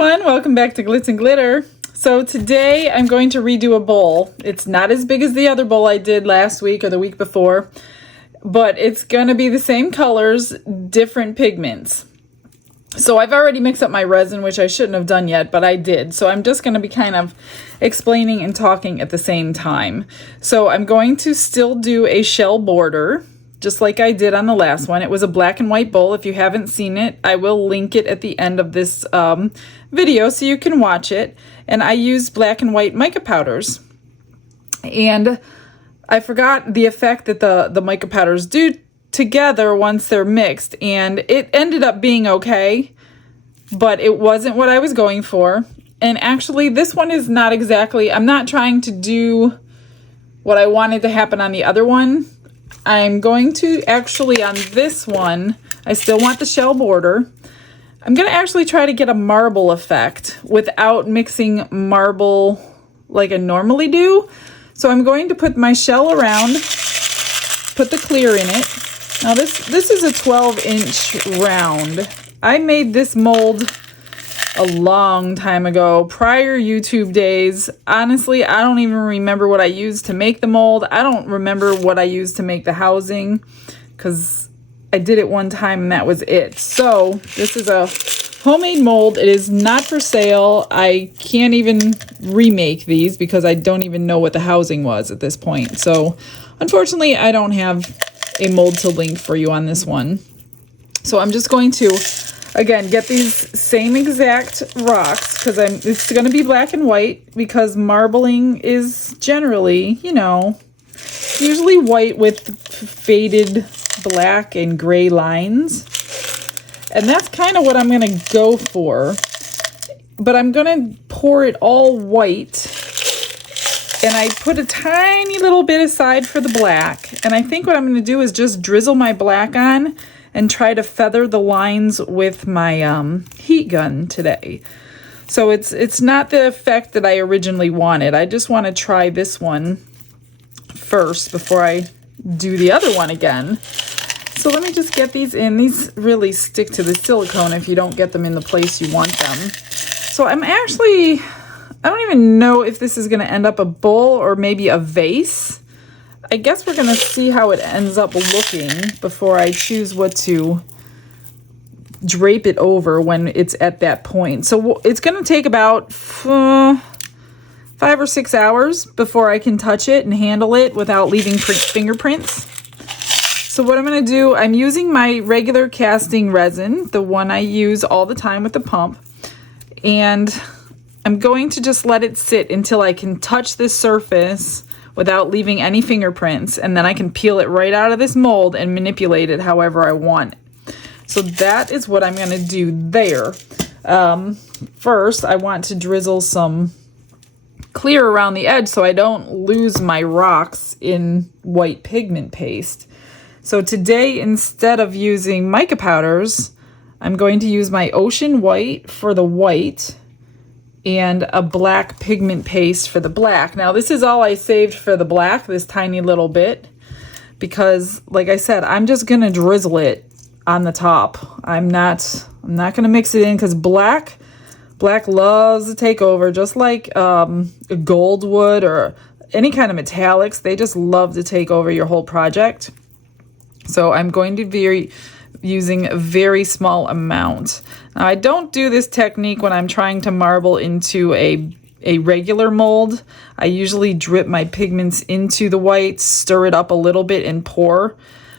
everyone, welcome back to Glitz and Glitter. So today I'm going to redo a bowl. It's not as big as the other bowl I did last week or the week before, but it's gonna be the same colors, different pigments. So I've already mixed up my resin, which I shouldn't have done yet, but I did. So I'm just gonna be kind of explaining and talking at the same time. So I'm going to still do a shell border, just like I did on the last one. It was a black and white bowl. If you haven't seen it, I will link it at the end of this video so you can watch it. And I used black and white mica powders. And I forgot the effect that the mica powders do together once they're mixed. And it ended up being okay, but it wasn't what I was going for. And actually, this one is not exactly, I'm not trying to do what I wanted to happen on the other one. I'm going to actually, on this one, I still want the shell border. I'm going to actually try to get a marble effect without mixing marble like I normally do. So I'm going to put my shell around, put the clear in it. Now this is a 12-inch round. I made this mold a long time ago, prior YouTube days. Honestly, I don't even remember what I used to make the mold. I don't remember what I used to make the housing because I did it one time and that was it. So this is a homemade mold. It is not for sale. I can't even remake these because I don't even know what the housing was at this point. So unfortunately, I don't have a mold to link for you on this one. So I'm just going to again, get these same exact rocks because it's going to be black and white because marbling is generally, you know, usually white with faded black and gray lines. And that's kind of what I'm going to go for. But I'm going to pour it all white. And I put a tiny little bit aside for the black. And I think what I'm going to do is just drizzle my black on and try to feather the lines with my heat gun today. So it's not the effect that I originally wanted. I just want to try this one first before I do the other one again. So let me just get these in. These really stick to the silicone if you don't get them in the place you want them. So I don't even know if this is going to end up a bowl or maybe a vase. I guess we're going to see how it ends up looking before I choose what to drape it over when it's at that point. So it's going to take about 5 or 6 hours before I can touch it and handle it without leaving fingerprints. So what I'm going to do, I'm using my regular casting resin, the one I use all the time with the pump, and I'm going to just let it sit until I can touch this surface without leaving any fingerprints, and then I can peel it right out of this mold and manipulate it however I want. So that is what I'm going to do there. First, I want to drizzle some clear around the edge so I don't lose my rocks in white pigment paste. So today, instead of using mica powders, I'm going to use my ocean white for the white and a black pigment paste for the black. Now this is all I saved for the black, this tiny little bit, because like I said, I'm just gonna drizzle it on the top. I'm not gonna mix it in because black loves to take over, just like gold would or any kind of metallics. They just love to take over your whole project. So I'm going to be using a very small amount. Now, I don't do this technique when I'm trying to marble into a regular mold. I usually drip my pigments into the white, stir it up a little bit, and pour.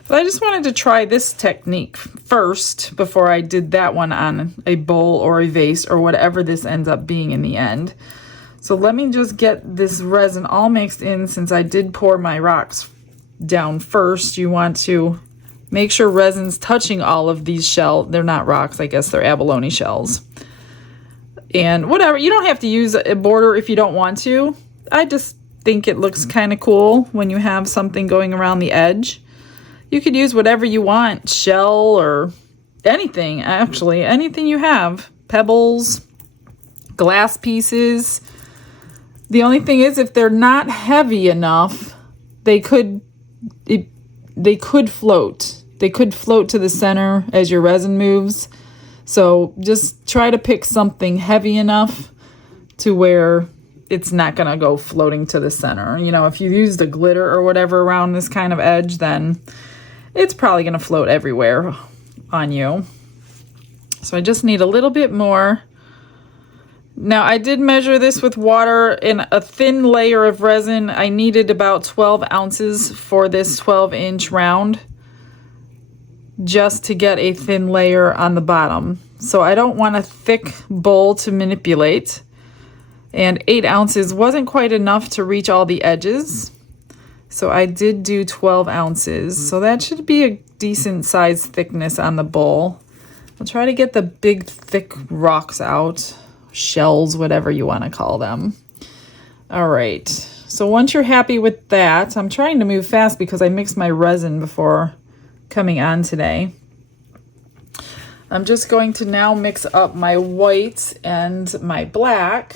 But I just wanted to try this technique first before I did that one on a bowl or a vase or whatever this ends up being in the end. So let me just get this resin all mixed in since I did pour my rocks down first. You want to make sure resin's touching all of these shells. They're not rocks, I guess they're abalone shells. And whatever, you don't have to use a border if you don't want to. I just think it looks kind of cool when you have something going around the edge. You could use whatever you want, shell or anything, actually, anything you have. Pebbles, glass pieces. The only thing is if they're not heavy enough, they could float. They could float to the center as your resin moves. So just try to pick something heavy enough to where it's not gonna go floating to the center. You know, if you used a glitter or whatever around this kind of edge, then it's probably gonna float everywhere on you. So I just need a little bit more. Now I did measure this with water in a thin layer of resin. I needed about 12 ounces for this 12-inch round just to get a thin layer on the bottom. So I don't want a thick bowl to manipulate. And 8 ounces wasn't quite enough to reach all the edges. So I did do 12 ounces. So that should be a decent size thickness on the bowl. I'll try to get the big thick rocks out. Shells, whatever you want to call them. All right, so once you're happy with that, I'm trying to move fast because I mixed my resin before coming on today. I'm just going to now mix up my white and my black.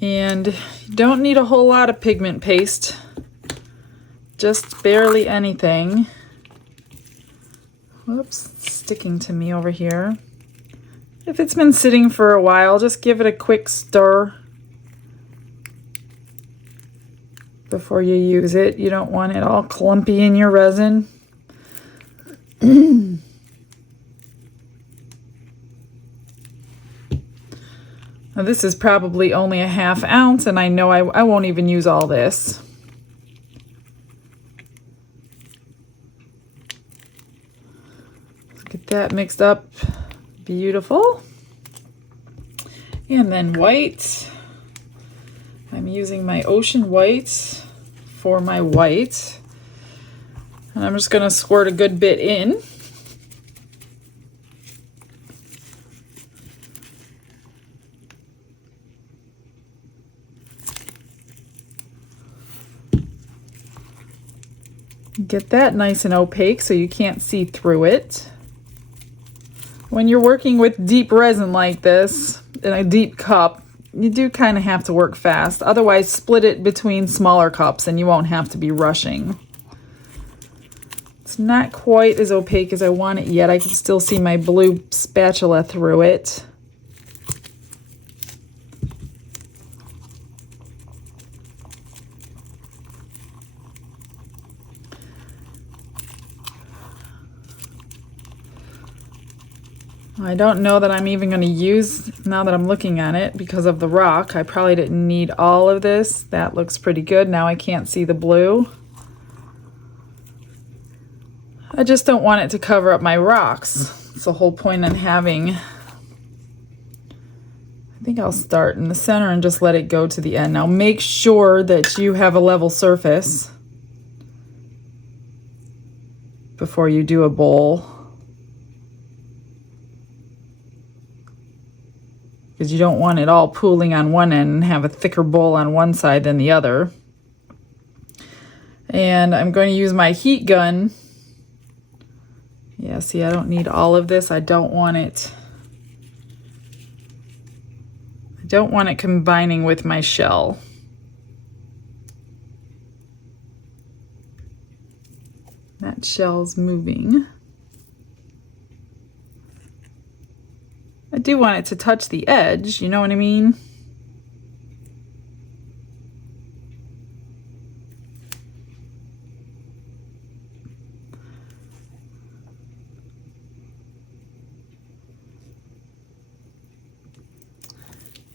And you don't need a whole lot of pigment paste, just barely anything. Whoops, it's sticking to me over here. If it's been sitting for a while, just give it a quick stir before you use it. You don't want it all clumpy in your resin. Now this is probably only a ½ ounce, and I know I won't even use all this. Get that mixed up. Beautiful. And then white. I'm using my ocean white for my white. And I'm just going to squirt a good bit in. Get that nice and opaque so you can't see through it. When you're working with deep resin like this, in a deep cup, you do kind of have to work fast. Otherwise, split it between smaller cups and you won't have to be rushing. It's not quite as opaque as I want it yet. I can still see my blue spatula through it. I don't know that I'm even going to use, now that I'm looking at it, because of the rock. I probably didn't need all of this. That looks pretty good. Now I can't see the blue. I just don't want it to cover up my rocks. It's the whole point in having, I think I'll start in the center and just let it go to the end. Now make sure that you have a level surface before you do a bowl, because you don't want it all pooling on one end and have a thicker bowl on one side than the other. And I'm going to use my heat gun. Yeah, see, I don't need all of this. I don't want it combining with my shell. That shell's moving. I do want it to touch the edge, you know what I mean?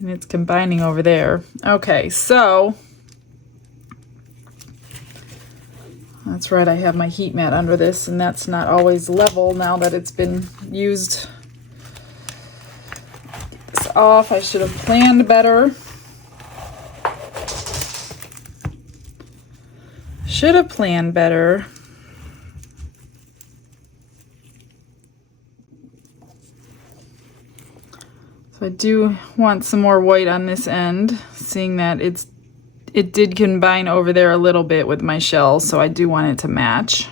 And it's combining over there. Okay, so that's right, I have my heat mat under this, and that's not always level now that it's been used. Get this off. I should have planned better. Should have planned better. So I do want some more white on this end, seeing that it did combine over there a little bit with my shell, so I do want it to match.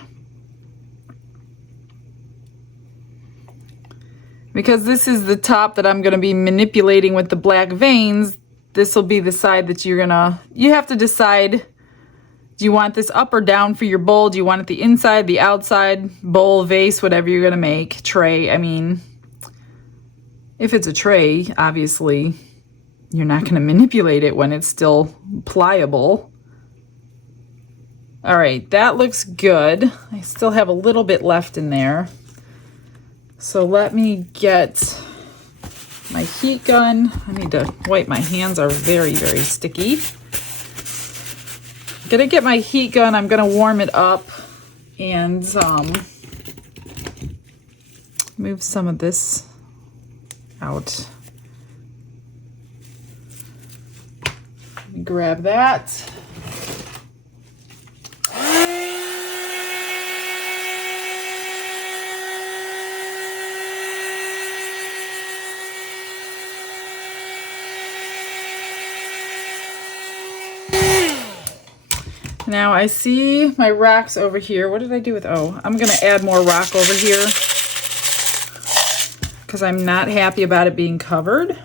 Because this is the top that I'm going to be manipulating with the black veins, this will be the side that you have to decide Do you want this up or down for your bowl? Do you want it the inside, the outside, bowl, vase, whatever you're gonna make, tray? I mean, if it's a tray, obviously, you're not gonna manipulate it when it's still pliable. All right, that looks good. I still have a little bit left in there. So let me get my heat gun. I need to wipe my hands, are very, very sticky. I'm gonna get my heat gun, I'm gonna warm it up and move some of this out. Let me grab that. Now I see my rocks over here. What did I do with, oh, I'm gonna add more rock over here because I'm not happy about it being covered.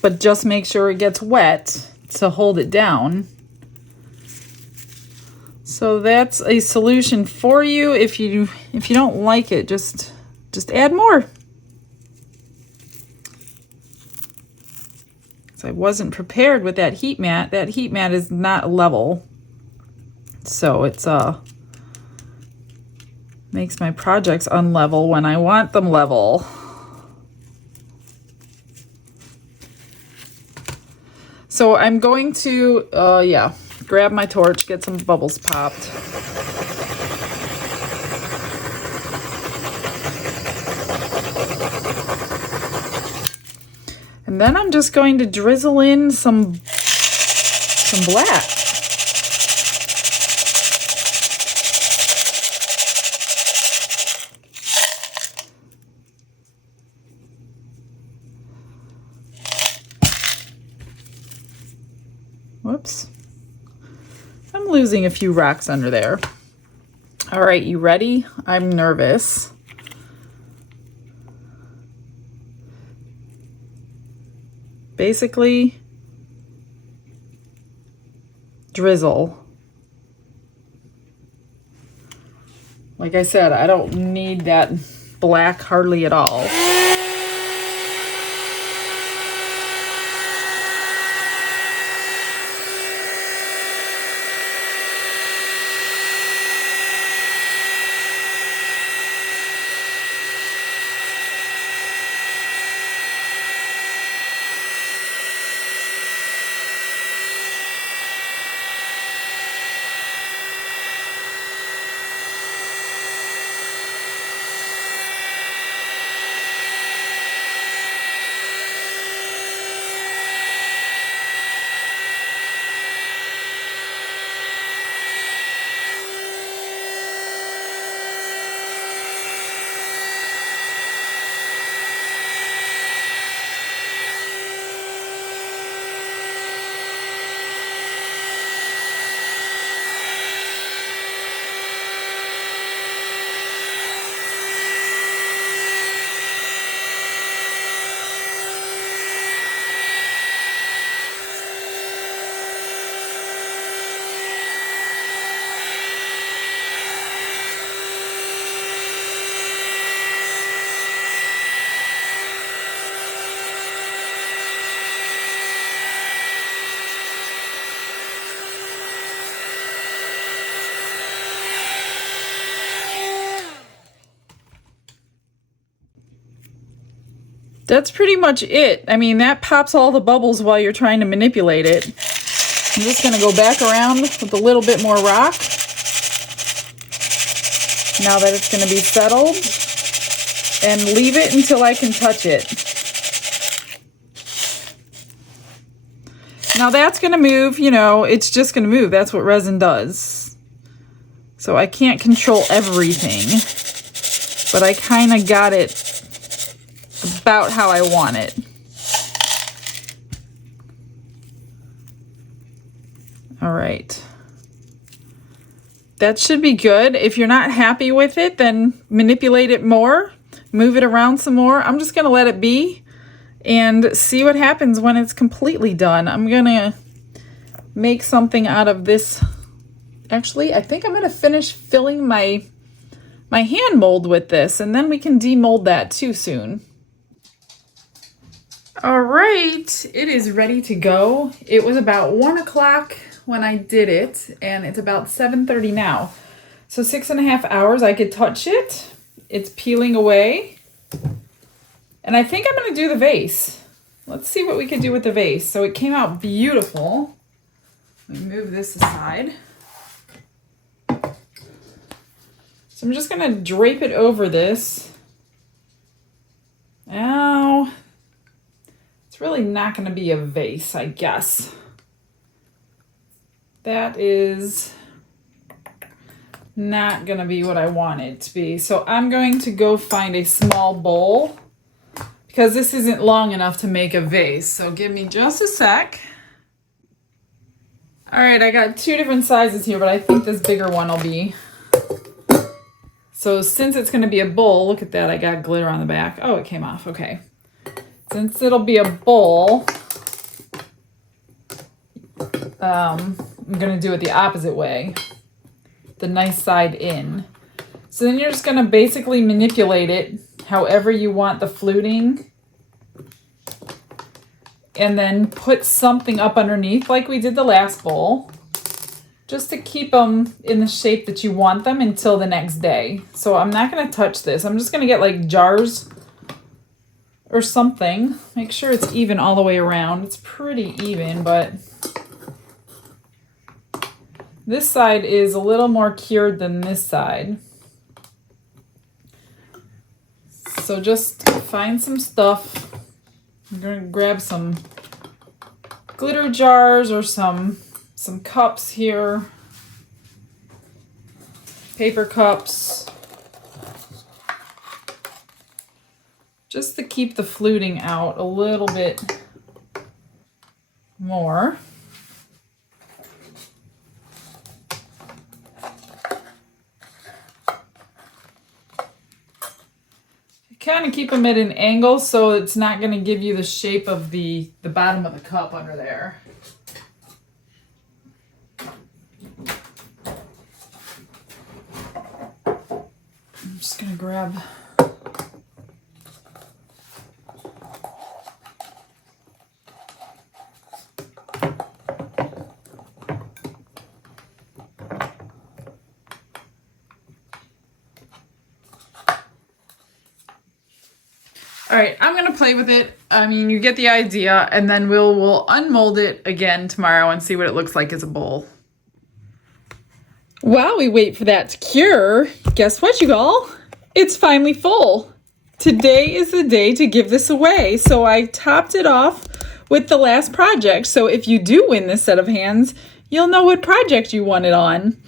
But just make sure it gets wet to hold it down. So that's a solution for you. If you don't like it, just add more. I wasn't prepared with that heat mat. That heat mat is not level. So it's makes my projects unlevel when I want them level. So I'm going to grab my torch, get some bubbles popped. And then I'm just going to drizzle in some black. Whoops. I'm losing a few rocks under there. All right, you ready? I'm nervous. Basically, drizzle. Like I said, I don't need that black hardly at all. That's pretty much it. I mean, that pops all the bubbles while you're trying to manipulate it. I'm just going to go back around with a little bit more rock. Now that it's going to be settled. And leave it until I can touch it. Now that's going to move, you know, it's just going to move. That's what resin does. So I can't control everything. But I kind of got it about how I want it. All right. That should be good. If you're not happy with it, then manipulate it more, move it around some more. I'm just going to let it be and see what happens when it's completely done. I'm gonna make something out of this. Actually, I think I'm gonna finish filling my hand mold with this, and then we can demold that too soon. All right, it is ready to go. It was about 1 o'clock when I did it, and it's about 7:30 now. So 6.5 hours. I could touch it. It's peeling away. And I think I'm gonna do the vase. Let's see what we can do with the vase. So it came out beautiful. Let me move this aside. So I'm just gonna drape it over this. Now, it's really not gonna be a vase, I guess. That is not gonna be what I want it to be. So I'm going to go find a small bowl because this isn't long enough to make a vase. So give me just a sec. All right, I got 2 different sizes here, but I think this bigger one will be. So since it's going to be a bowl, look at that, I got glitter on the back. Oh, it came off, okay. Since it'll be a bowl, I'm going to do it the opposite way, the nice side in. So then you're just going to basically manipulate it however you want the fluting, and then put something up underneath like we did the last bowl, just to keep them in the shape that you want them until the next day. So I'm not going to touch this. I'm just going to get like jars or something. Make sure it's even all the way around. It's pretty even, but this side is a little more cured than this side. So just find some stuff. I'm going to grab some glitter jars or some cups here, paper cups, just to keep the fluting out a little bit more. Kind of keep them at an angle so it's not going to give you the shape of the bottom of the cup under there. I'm just going to grab all right, I'm going to play with it. I mean, you get the idea, and then we'll unmold it again tomorrow and see what it looks like as a bowl. While we wait for that to cure, guess what, you all? It's finally full. Today is the day to give this away. So I topped it off with the last project. So if you do win this set of hands, you'll know what project you won it on.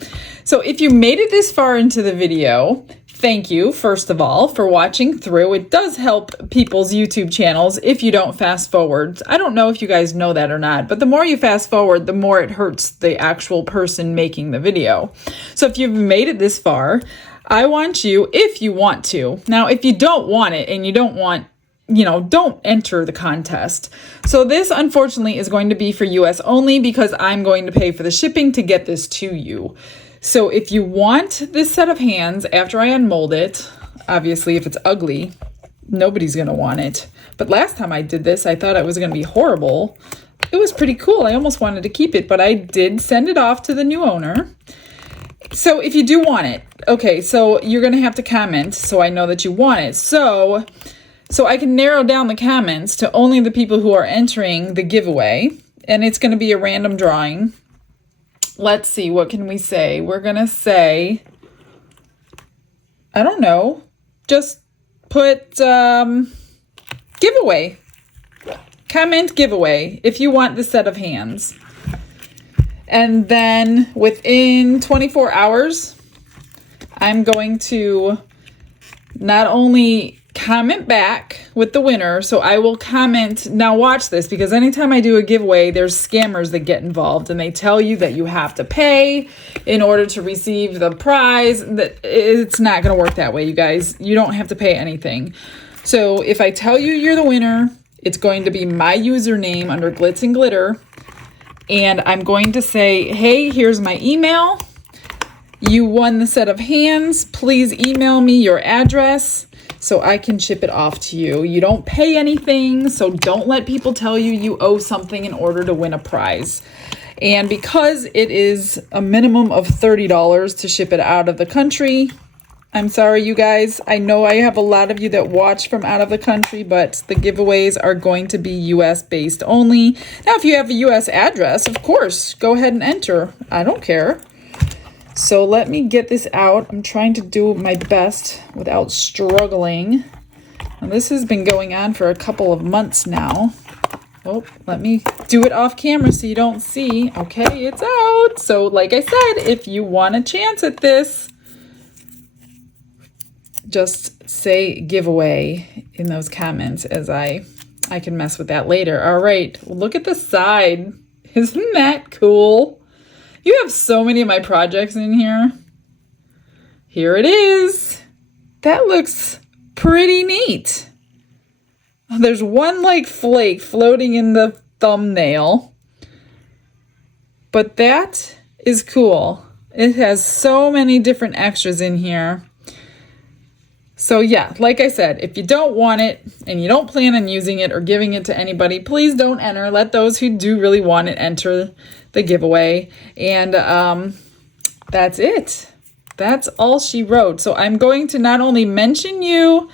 So if you made it this far into the video, thank you, first of all, for watching through. It does help people's YouTube channels if you don't fast forward. I don't know if you guys know that or not, but the more you fast forward, the more it hurts the actual person making the video. So if you've made it this far, I want you, if you want to. Now, if you don't want it and you don't want, don't enter the contest. So this, unfortunately, is going to be for US only because I'm going to pay for the shipping to get this to you. So if you want this set of hands after I unmold it, obviously if it's ugly, nobody's going to want it. But last time I did this, I thought it was going to be horrible. It was pretty cool. I almost wanted to keep it, but I did send it off to the new owner. So if you do want it, okay, so you're going to have to comment so I know that you want it. So I can narrow down the comments to only the people who are entering the giveaway, and it's going to be a random drawing. Let's see, what can we say? We're going to say, I don't know, just put giveaway. Comment giveaway if you want the set of hands. And then within 24 hours, I'm going to not only comment back with the winner, so I will comment. Now watch this, because anytime I do a giveaway, there's scammers that get involved and they tell you that you have to pay in order to receive the prize. That it's not going to work that way, you guys. You don't have to pay anything. So if I tell you you're the winner, It's going to be my username under Glitz and Glitter. And I'm going to say, hey, here's my email. You won the set of hands. Please email me your address so I can ship it off to you. You don't pay anything, so don't let people tell you you owe something in order to win a prize. And because it is a minimum of $30 to ship it out of the country, I'm sorry, you guys. I know I have a lot of you that watch from out of the country, but the giveaways are going to be US based only. Now, if you have a US address, of course, go ahead and enter. I don't care. So let me get this out. I'm trying to do my best without struggling. Now, this has been going on for a couple of months now. Oh, let me do it off camera so you don't see. Okay, it's out. So like I said, if you want a chance at this, just say giveaway in those comments as I can mess with that later. All right, look at the side. Isn't that cool? You have so many of my projects in here. Here it is. That looks pretty neat. There's one like flake floating in the thumbnail. But that is cool. It has so many different extras in here. So yeah, like I said, if you don't want it and you don't plan on using it or giving it to anybody, please don't enter. Let those who do really want it enter the giveaway. And that's it. That's all she wrote. So I'm going to not only mention you,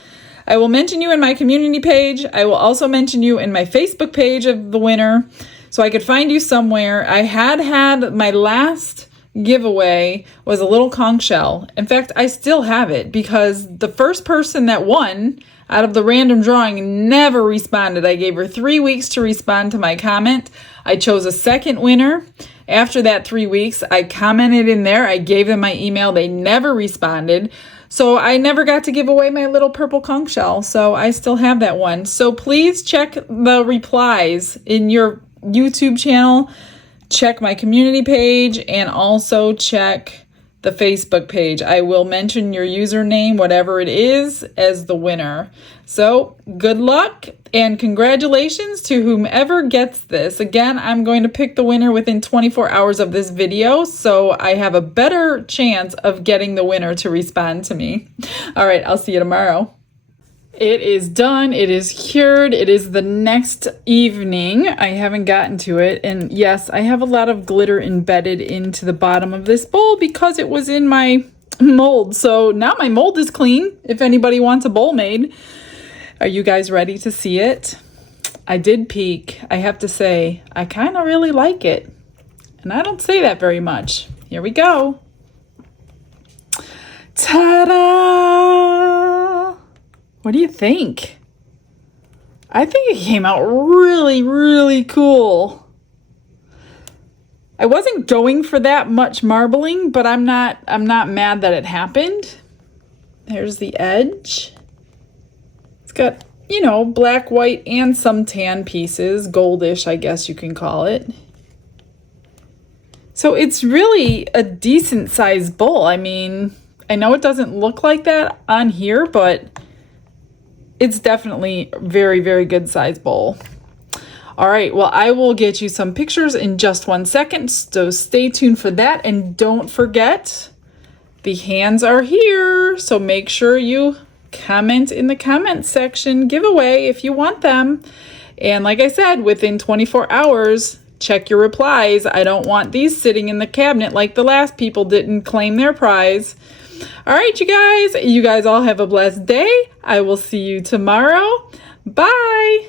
I will mention you in my community page. I will also mention you in my Facebook page of the winner, so I could find you somewhere. I had my last giveaway was a little conch shell. In fact, I still have it because the first person that won out of the random drawing never responded. I gave her 3 weeks to respond to my comment. I chose a second winner. After that 3 weeks, I commented in there. I gave them my email. They never responded. So I never got to give away my little purple conch shell. So I still have that one. So please check the replies in your YouTube channel. Check my community page and also check the Facebook page. I will mention your username, whatever it is, as the winner. So good luck and congratulations to whomever gets this. Again, I'm going to pick the winner within 24 hours of this video, so I have a better chance of getting the winner to respond to me. All right, I'll see you tomorrow. It is done. It is cured. It is the next evening. I haven't gotten to it. And yes, I have a lot of glitter embedded into the bottom of this bowl because it was in my mold. So now my mold is clean if anybody wants a bowl made. Are you guys ready to see it? I did peek. I have to say, I kind of really like it. And I don't say that very much. Here we go. Ta-da! What do you think? I think it came out really, really cool. I wasn't going for that much marbling, but I'm not mad that it happened. There's the edge. It's got, you know, black, white, and some tan pieces. Goldish, I guess you can call it. So it's really a decent sized bowl. I mean, I know it doesn't look like that on here, but it's definitely a very, very good size bowl. All right, well, I will get you some pictures in just 1 second, so stay tuned for that. And don't forget, the hands are here, so make sure you comment in the comment section giveaway if you want them. And like I said, within 24 hours, check your replies. I don't want these sitting in the cabinet like the last people didn't claim their prize. All right, you guys all have a blessed day. I will see you tomorrow. Bye.